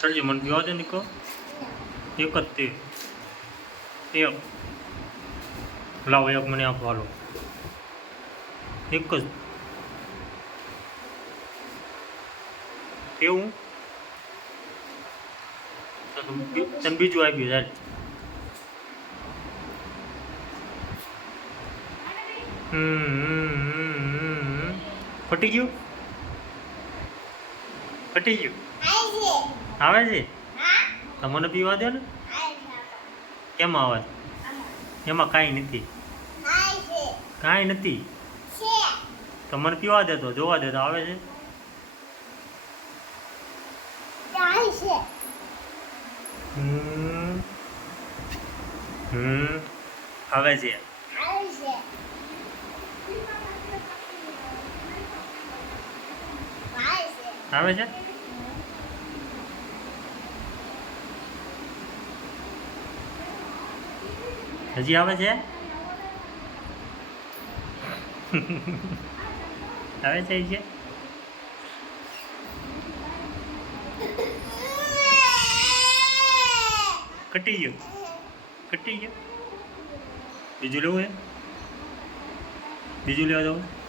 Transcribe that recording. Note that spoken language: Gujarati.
ચડજે મને પીવા દે નીકો એક લાવો એક મને આપો હાલો. એક જ. કેવું તને બીજું આપ્યું હમ. ફટી ગયું? ફટી ગયું. આવે છે? તમને પીવા દે ને. કેમ આવે? એમાં કાંઈ નથી. કાંઈ નથી. તમને પીવા દે તો જોવા દે તો આવે છે? આવે છે. આવે છે? હજી આવે છે? આવે છે છે કટી ગયો. કટી ગયો. બીજું લેવું એ બીજું લેવા જવું?